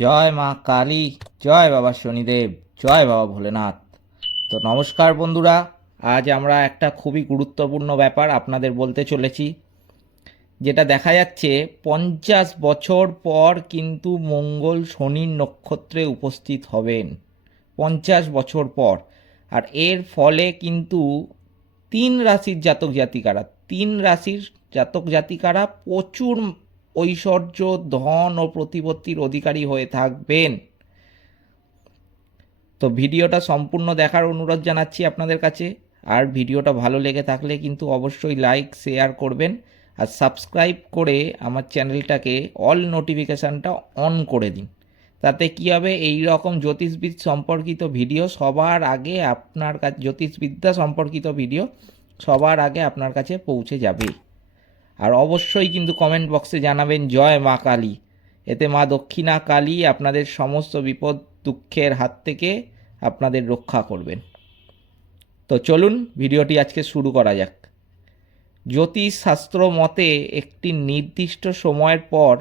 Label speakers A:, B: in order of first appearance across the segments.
A: জয় মা কালী, জয় বাবা শনিদেব, জয় বাবা ভোলেনাথ। তো নমস্কার বন্ধুরা, আজ আমরা একটা খুবই গুরুত্বপূর্ণ ব্যাপার আপনাদের বলতে চলেছি, যেটা দেখা যাচ্ছে পঞ্চাশ বছর পর কিন্তু মঙ্গল শনির নক্ষত্রে উপস্থিত হবেন, পঞ্চাশ বছর পর। আর এর ফলে কিন্তু তিন রাশির জাতক জাতিকারা, তিন রাশির জাতক জাতিকারা প্রচুর ঐশ্বর্য, ধন ও প্রতিপত্তির অধিকারী হয়ে থাকবেন। তো ভিডিওটা সম্পূর্ণ দেখার অনুরোধ জানাচ্ছি আপনাদের কাছে। আর ভিডিওটা ভালো লেগে থাকলে কিন্তু অবশ্যই লাইক, শেয়ার করবেন। আর সাবস্ক্রাইব করে আমার চ্যানেলটাকে অল নোটিফিকেশানটা অন করে দিন। তাতে কী হবে? এই রকম জ্যোতিষবিদ সম্পর্কিত ভিডিও সবার আগে আপনার কাছে জ্যোতিষবিদ্যা সম্পর্কিত ভিডিও সবার আগে আপনার কাছে পৌঁছে যাবে। আর অবশ্যই কিন্তু কমেন্ট বক্সে জানাবেন, জয় মা কালী। এতে মা দক্ষিণা কালী আপনাদের সমস্ত বিপদ, দুঃখের হাত থেকে আপনাদের রক্ষা করবেন। তো চলুন, ভিডিওটি আজকে শুরু করা যাক। জ্যোতিষ শাস্ত্র মতে একটি নির্দিষ্ট সময়ের পর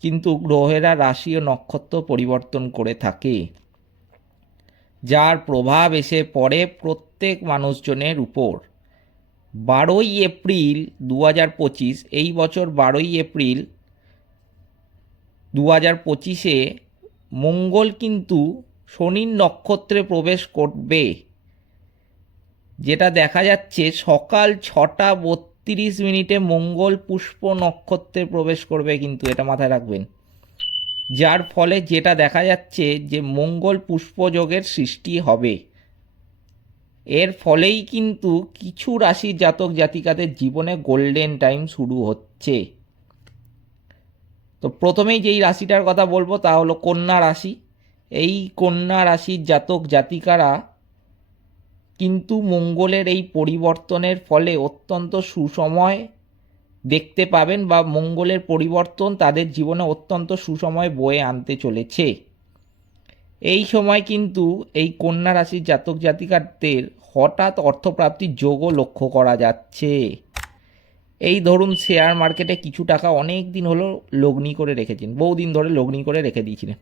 A: কিন্তু গ্রহেরা রাশি ও নক্ষত্র পরিবর্তন করে থাকে। যার প্রভাব এসে পড়ে প্রত্যেক মানুষজনের উপর। বারোই এপ্রিল দু হাজার পঁচিশ, এই বছর বারোই এপ্রিল দু হাজার পঁচিশে মঙ্গল কিন্তু শনির নক্ষত্রে প্রবেশ করবে, যেটা দেখা যাচ্ছে সকাল ছটা বত্রিশ মিনিটে মঙ্গল পুষ্প নক্ষত্রে প্রবেশ করবে কিন্তু, এটা মাথায় রাখবেন। যার ফলে যেটা দেখা যাচ্ছে যে মঙ্গল পুষ্পযোগের সৃষ্টি হবে। এর ফলেই কিন্তু কিছু রাশির জাতক জাতিকাদের জীবনে গোল্ডেন টাইম শুরু হচ্ছে। তো প্রথমেই যেই রাশিটার কথা বলব তা হলো কন্যা রাশি। এই কন্যা রাশির জাতক জাতিকারা কিন্তু মঙ্গলের এই পরিবর্তনের ফলে অত্যন্ত সুসময় দেখতে পাবেন বা মঙ্গলের পরিবর্তন তাদের জীবনে অত্যন্ত সুসময় বয়ে আনতে চলেছে। এই সময় কিন্তু এই কন্যা রাশির জাতক জাতিকাদের হঠাৎ অর্থপ্রাপ্তির যোগও লক্ষ্য করা যাচ্ছে। এই ধরুন শেয়ার মার্কেটে কিছু টাকা অনেক দিন হলো লগ্নি করে রেখেছেন বহুদিন ধরে লগ্নি করে রেখে দিয়েছিলেন।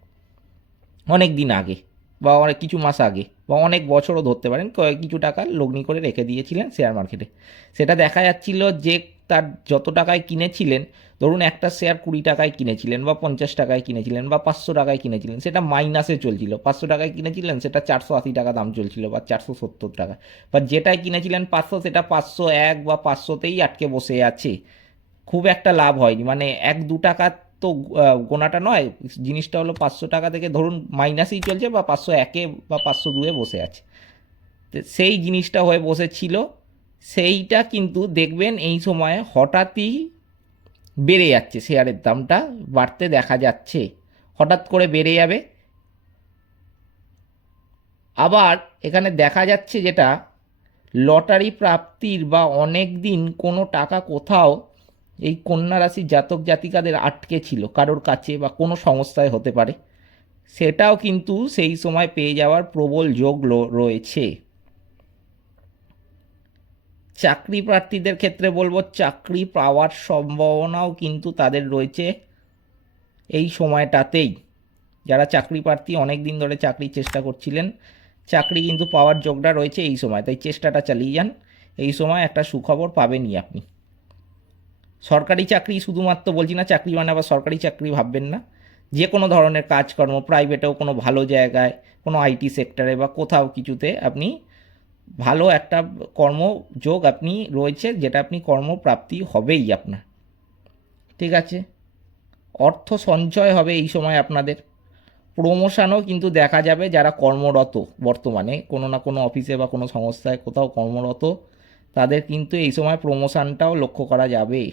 A: অনেক দিন আগে বা অনেক কিছু মাস আগে বা অনেক বছরও ধরতে পারেন কিছু টাকা লগ্নি করে রেখে দিয়েছিলেন শেয়ার মার্কেটে সেটা দেখা যাচ্ছিল যে তার যত টাকায় কিনেছিলেন, ধরুন একটা শেয়ার কুড়ি টাকায় কিনেছিলেন বা পঞ্চাশ টাকায় কিনেছিলেন বা পাঁচশো টাকায় কিনেছিলেন, সেটা মাইনাসে চলছিল। পাঁচশো টাকায় কিনেছিলেন, সেটা চারশো আশি টাকা দাম চলছিল বা চারশো সত্তর টাকা। বা যেটাই কিনেছিলেন পাঁচশো, সেটা পাঁচশো এক বা পাঁচশোতেই আটকে বসে আছে। খুব একটা লাভ হয়নি। মানে এক দু টাকা তো গোনাটা নয়। জিনিসটা হলো পাঁচশো টাকা থেকে ধরুন মাইনাসেই চলছে বা পাঁচশো একে বা পাঁচশো দুয়ে বসে আছে। সেই জিনিসটা হয়ে বসেছিল। সেইটা কিন্তু দেখবেন এই সময়ে হঠাৎই বেড়ে যাচ্ছে, শেয়ারের দামটা বাড়তে দেখা যাচ্ছে। হঠাৎ করে বেড়ে যাবে। আবার এখানে দেখা যাচ্ছে যেটা, লটারি প্রাপ্তির বা অনেক দিন কোনো টাকা কোথাও এই কন্যা রাশির জাতক জাতিকাদের আটকে ছিল, কারোর কাছে বা কোনো সংস্থায় হতে পারে। সেটাও কিন্তু সেই সময় পেয়ে যাওয়ার প্রবল যোগ রয়েছে। চাকরি প্রার্থীদের ক্ষেত্রে বলব চাকরি পাওয়ার সম্ভাবনাও কিন্তু তাদের রয়েছে এই সময়টাতেই। যারা চাকরি প্রার্থী অনেক দিন ধরে চাকরির চেষ্টা করছিলেন, চাকরি কিন্তু পাওয়ার যোগটা রয়েছে এই সময়। তাই চেষ্টাটা চালিয়ে যান। এই সময় একটা সুখবর পাবেনই আপনি। সরকারি চাকরি শুধুমাত্র বলছি না, চাকরি মানে আবার সরকারি চাকরি ভাববেন না। যে কোনো ধরনের কাজকর্ম প্রাইভেটেও কোনো ভালো জায়গায়, কোনো আইটি সেক্টরে বা কোথাও কিছুতে আপনি ভালো একটা কর্মযোগ আপনি রয়েছে, যেটা আপনি কর্মপ্রাপ্তি হবেই আপনার। ঠিক আছে? অর্থ সঞ্চয় হবে এই সময় আপনাদের। প্রমোশনও কিন্তু দেখা যাবে যারা কর্মরত বর্তমানে, কোনো না কোনো অফিসে বা কোনো সংস্থায় কোথাও কর্মরত, তাদের কিন্তু এই সময় প্রমোশনটাও লক্ষ্য করা যাবে।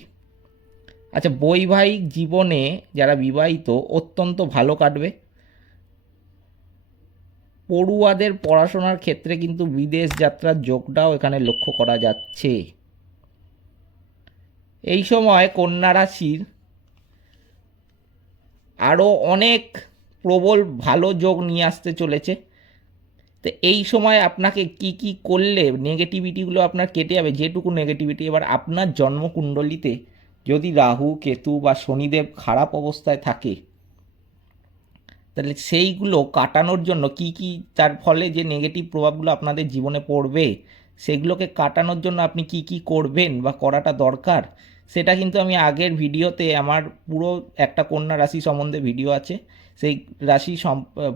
A: আচ্ছা বৈবাহিক জীবনে যারা বিবাহিত, অত্যন্ত ভালো কাটবে। পড়ুয়াদের পড়াশোনার ক্ষেত্রে কিন্তু বিদেশ যাত্রার যোগটাও এখানে লক্ষ্য করা যাচ্ছে। এই সময় কন্যা রাশির আরও অনেক প্রবল ভালো যোগ নিয়ে আসতে চলেছে। তো এই সময় আপনাকে কি কি করলে নেগেটিভিটিগুলো আপনার কেটে যাবে, যেটুকু নেগেটিভিটি এবার আপনার জন্মকুণ্ডলিতে যদি রাহু, কেতু বা শনিদেব খারাপ অবস্থায় থাকে তাহলে সেইগুলো কাটানোর জন্য কি কি তার ফলে যে নেগেটিভ প্রভাবগুলো আপনাদের জীবনে পড়বে, সেগুলোকে কাটানোর জন্য আপনি কি কি করবেন বা করাটা দরকার? সেটা কিন্তু আমি আগের ভিডিওতে আমার পুরো একটা কন্যা রাশি সম্বন্ধে ভিডিও আছে। সেই রাশি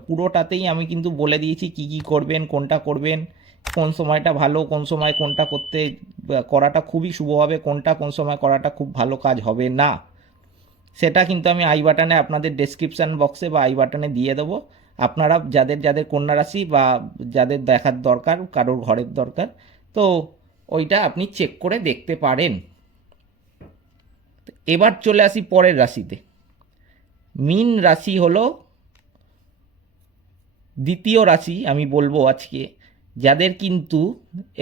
A: পুরোটাতেই আমি কিন্তু বলে দিয়েছি কি কি করবেন, কোনটা করবেন, কোন সময়টা ভালো, কোন সময় কোনটা করতে করাটা খুবই শুভ হবে, কোনটা কোন সময় করাটা খুব ভালো কাজ হবে না। সেটা কিন্তু আমি আই বাটনে আপনাদের ডেসক্রিপশান বক্সে বা আই বাটনে দিয়ে দেবো। আপনারা যাদের যাদের কন্যা রাশি বা যাদের দেখার দরকার, কারোর ঘরের দরকার, তো ওইটা আপনি চেক করে দেখতে পারেন। এবার চলে আসি পরের রাশিতে। মিন রাশি হলো দ্বিতীয় রাশি আমি বলব আজকে, যাদের কিন্তু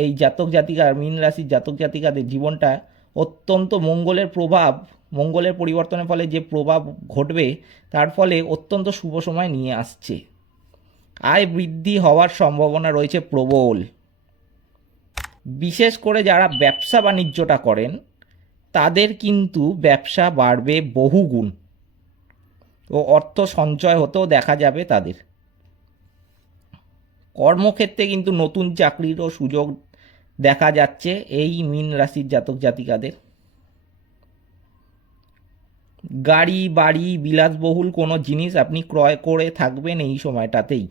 A: এই জাতক জাতিকার, মিন রাশির জাতক জাতিকাদের জীবনটা অত্যন্ত মঙ্গলের প্রভাব মঙ্গলের পরিবর্তনের ফলে যে প্রভাব ঘটবে, তার ফলে অত্যন্ত শুভ সময় নিয়ে আসছে। আয় বৃদ্ধি হওয়ার সম্ভাবনা রয়েছে প্রবল। বিশেষ করে যারা ব্যবসা বাণিজ্যটা করেন, তাদের কিন্তু ব্যবসা বাড়বে বহুগুণ। ও অর্থ সঞ্চয় হতেও দেখা যাবে তাদের। কর্মক্ষেত্রে কিন্তু নতুন চাকরিরও সুযোগ দেখা যাচ্ছে, এই মিন রাশির জাতক জাতিকাদের গাড়ি, বাড়ি, বিলাসবহুল কোনো জিনিস আপনি ক্রয় করে থাকবেন এই সময়টাতেই।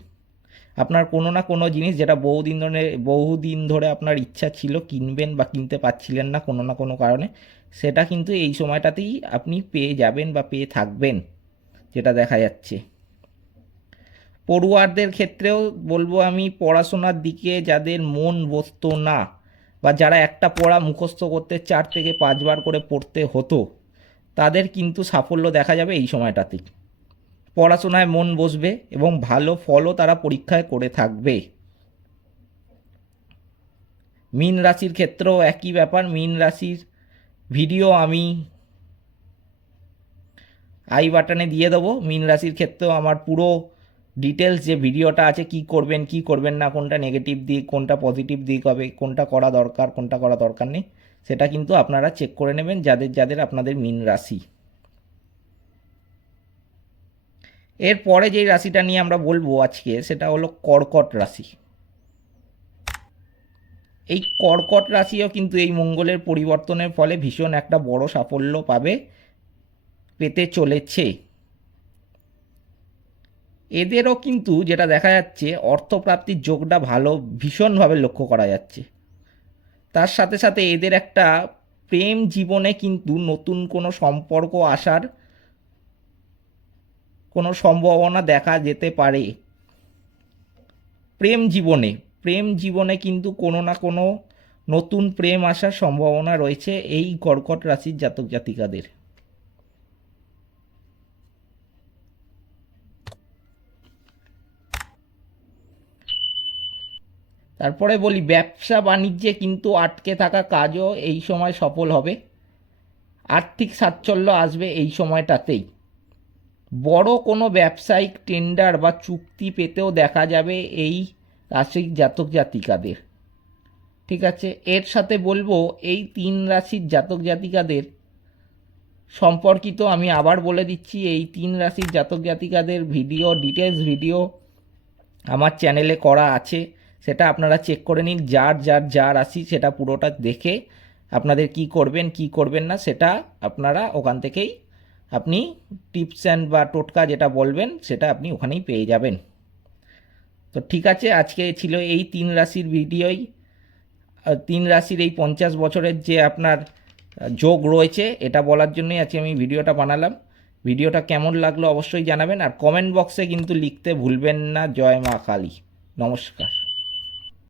A: আপনার কোনো না কোনো জিনিস যেটা বহুদিন ধরে বহুদিন ধরে আপনার ইচ্ছা ছিল কিনবেন বা কিনতে পারছিলেন না কোনো না কোনো কারণে, সেটা কিন্তু এই সময়টাতেই আপনি পেয়ে যাবেন বা পেয়ে থাকবেন, যেটা দেখা যাচ্ছে। পড়ুয়ারদের ক্ষেত্রেও বলব আমি পড়াশোনার দিকে যাদের মন বসতো না বা যারা একটা পড়া মুখস্থ করতে চার থেকে পাঁচবার করে পড়তে হতো তাদের কিন্তু সাফল্য দেখা যাবে এই সময়টাতেই। পড়াশোনায় মন বসবে এবং ভালো ফলও তারা পরীক্ষায় করে থাকবে। মীন রাশির ক্ষেত্রেও একই ব্যাপার। মীন রাশির ভিডিও আমি আই বাটনে দিয়ে দেবো। মীন রাশির ক্ষেত্রেও আমার পুরো ডিটেলস যে ভিডিওটা আছে, কি করবেন কি করবেন না, কোনটা নেগেটিভ দিক, কোনটা পজিটিভ দিক হবে, কোনটা করা দরকার, কোনটা করা দরকার নেই। সেটা কিন্তু আপনারা চেক করে নেবেন যাদের যাদের আপনাদের মিন রাশি। এরপরে যেই রাশিটা নিয়ে আমরা বলব আজকে, সেটা হলো কর্কট রাশি। এই কর্কট রাশিও কিন্তু এই মঙ্গলের পরিবর্তনের ফলে ভীষণ একটা বড় সাফল্য পাবে, পেতে চলেছে। এদেরও কিন্তু যেটা দেখা যাচ্ছে, অর্থপ্রাপ্তির যোগটা ভালো, ভীষণভাবে লক্ষ্য করা যাচ্ছে। তার সাথে সাথে এদের একটা প্রেম জীবনে কিন্তু নতুন কোনো সম্পর্ক আসার কোনো সম্ভাবনা দেখা যেতে পারে। প্রেম জীবনে প্রেম জীবনে কিন্তু কোনো না কোনো নতুন প্রেম আসার সম্ভাবনা রয়েছে এই কর্কট রাশির জাতক জাতিকাদের। তারপরে বলি, ব্যবসা বাণিজ্যে কিন্তু আটকে থাকা কাজও এই সময় সফল হবে। আর্থিক সাচ্ছল্য আসবে এই সময়টাতেই। বড় কোনো ব্যবসায়িক টেন্ডার বা চুক্তি পেতেও দেখা যাবে এই রাশির জাতক জাতিকাদের। ঠিক আছে, এর সাথে বলব, এই তিন রাশির জাতক জাতিকাদের সম্পর্কিত আমি আবার বলে দিচ্ছি, এই তিন রাশির জাতক জাতিকাদের ভিডিও ডিটেলস ভিডিও আমার চ্যানেলে করা আছে। সেটা আপনারা চেক করে নিন, যার যার যা রাশি সেটা পুরোটা দেখে আপনাদের কি করবেন কি করবেন না সেটা আপনারা ওখান থেকেই আপনি টিপস অ্যান্ড বা টোটকা যেটা বলবেন সেটা আপনি ওখানেই পেয়ে যাবেন। তো ঠিক আছে, আজকে ছিল এই তিন রাশির ভিডিওই। তিন রাশির এই পঞ্চাশ বছরের যে আপনার যোগ রয়েছে, এটা বলার জন্যই আজকে আমি ভিডিওটা বানালাম। ভিডিওটা কেমন লাগল অবশ্যই জানাবেন, আর কমেন্ট বক্সে কিন্তু লিখতে ভুলবেন না। জয় মা কালী। নমস্কার।